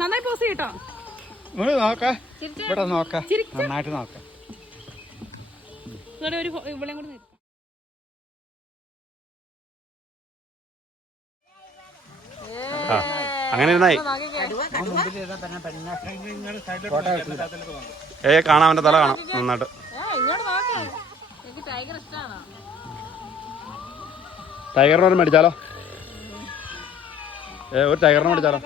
നന്നായി പോസ് ചെയ്യട്ടോ. ഇവിടെ നോക്കാം, നന്നായിട്ട് നോക്കാം. ഇവിടെ കൂടെ നിർത്താം. അങ്ങനെ കാണാം, അവന്റെ തല കാണാം നന്നായിട്ട്. ടൈഗറിനെ മേടിച്ചാലോ? ഒരു ടൈഗറിനെ മേടിച്ചാലോ?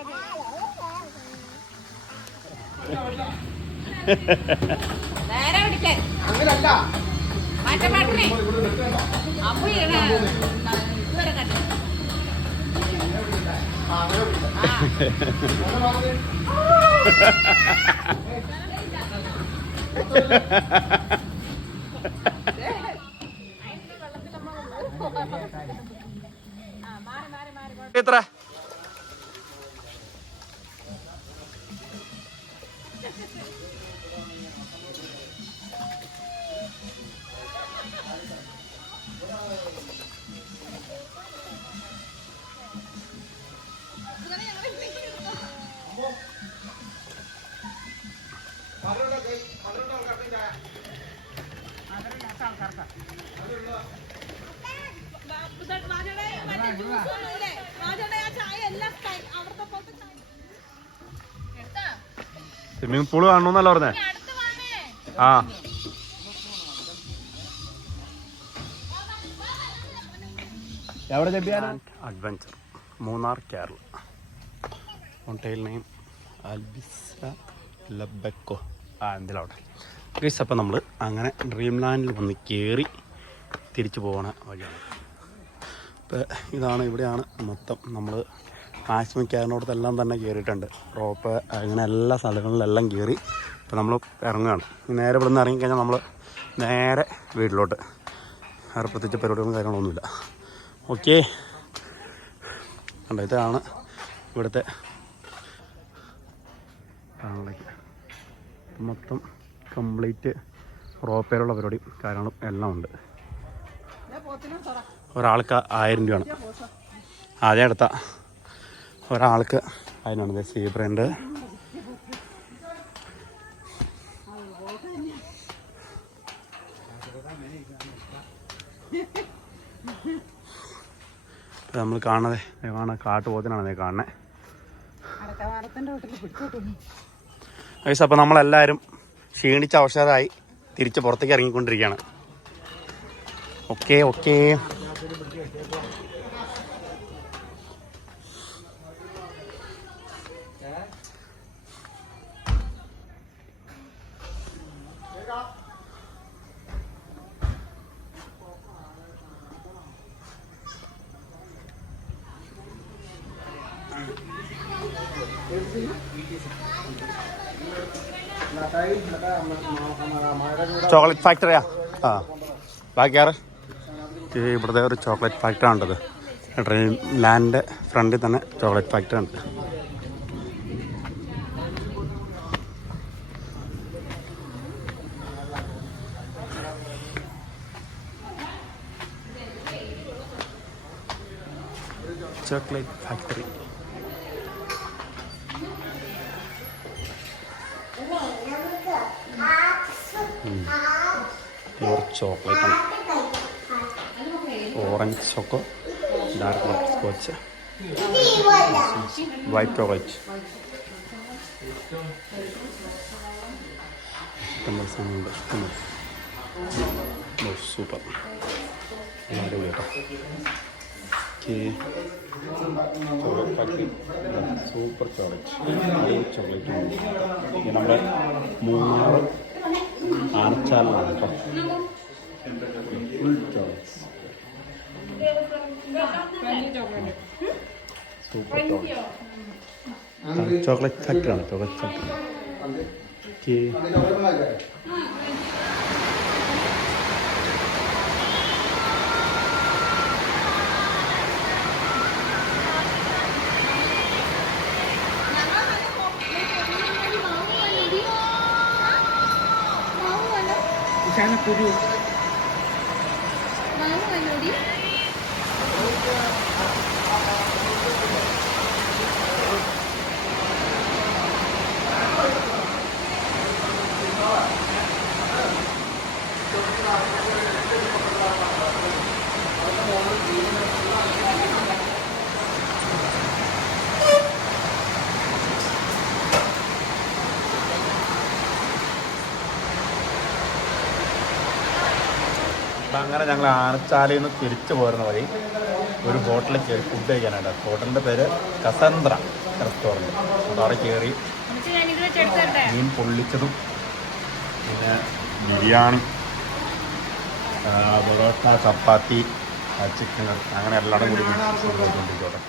എത്ര സ്വിമ്മിംഗ് പൂള് കാണണമെന്നല്ല പറഞ്ഞേ. ആ adventure Munnar Kerala. Hotel name ആൽബിസ ലബെക്കോ. എന്തിലവിടെ ഗൈസ്. അപ്പം നമ്മൾ അങ്ങനെ ഡ്രീം ലാൻഡിൽ വന്ന് കയറി തിരിച്ചു പോകുന്ന വഴിയാണ്. ഇപ്പം ഇതാണ്, ഇവിടെയാണ് മൊത്തം നമ്മൾ മാക്സിമം കയറിനോടത്തെല്ലാം തന്നെ കയറിയിട്ടുണ്ട്. റോപ്പ് അങ്ങനെ എല്ലാ സ്ഥലങ്ങളിലെല്ലാം കയറി. ഇപ്പം നമ്മൾ ഇറങ്ങുകയാണ്. നേരെ ഇവിടെ നിന്ന് ഇറങ്ങിക്കഴിഞ്ഞാൽ നമ്മൾ നേരെ വീട്ടിലോട്ട്. വേറെ പ്രത്യേകിച്ച് പരിപാടികളും കാര്യങ്ങളൊന്നുമില്ല. ഓക്കെ, കണ്ടോ ഇതാണ് ഇവിടുത്തെ കാണലേക്ക്. മൊത്തം കംപ്ലീറ്റ് റോപ്പേലുള്ള പരിപാടി കാര്യങ്ങളും എല്ലാം ഉണ്ട്. ഒരാൾക്ക് 1000 രൂപയാണ് ആദ്യം എടുത്ത ഒരാൾക്ക്. അതിനാണ് സീബ്രണ്ട്. നമ്മൾ കാണുന്നത് കാട്ടുപോത്തിനാണ് കാണുന്നത്. അപ്പം നമ്മളെല്ലാവരും ക്ഷീണിച്ച അവസരമായി തിരിച്ച് പുറത്തേക്ക് ഇറങ്ങിക്കൊണ്ടിരിക്കുകയാണ്. Okay okay. ചോക്ലേറ്റ് ഫാക്ടറിയാ? ആ ബാക്കിയാറ്. ഇവിടുത്തെ ഒരു ചോക്ലേറ്റ് ഫാക്ടറി ഉണ്ടത്. ഡ്രീം ലാൻഡ് ഫ്രണ്ടിൽ തന്നെ ചോക്ലേറ്റ് ഫാക്ടറി ഉണ്ട്. Chocolate factory. പ്യൂർ ചോക്ലേറ്റ് ആണ്. Orange choco, dark butterscotch, white chocolate. Super. അടിപൊളി കേട്ടോ. Chocolate factory super chocolate. Chocolate നമ്മുടെ മൂന്നാർ ആനച്ചാലാണ് കേട്ടോ. സൂപ്പർ ചോക്ലേറ്റ് ഫാക്ടറിയാണ്. Chocolate factory. കുരു അപ്പം അങ്ങനെ ഞങ്ങൾ ആനച്ചാലയിൽ നിന്ന് തിരിച്ചു പോരുന്ന വഴി ഒരു ഹോട്ടലിൽ കയറി ഫുഡ് കഴിക്കാനായിട്ട്. ഹോട്ടലിൻ്റെ പേര് കസന്ദ്ര റെസ്റ്റോറൻറ്റ്. അപ്പോൾ അവിടെ കയറി മീൻ പൊള്ളിച്ചതും പിന്നെ ബിരിയാണി, പൊറോട്ട, ചപ്പാത്തി, ചിക്കൻ അങ്ങനെ എല്ലാവരും കൂടി കൊണ്ടിരിക്കട്ടെ.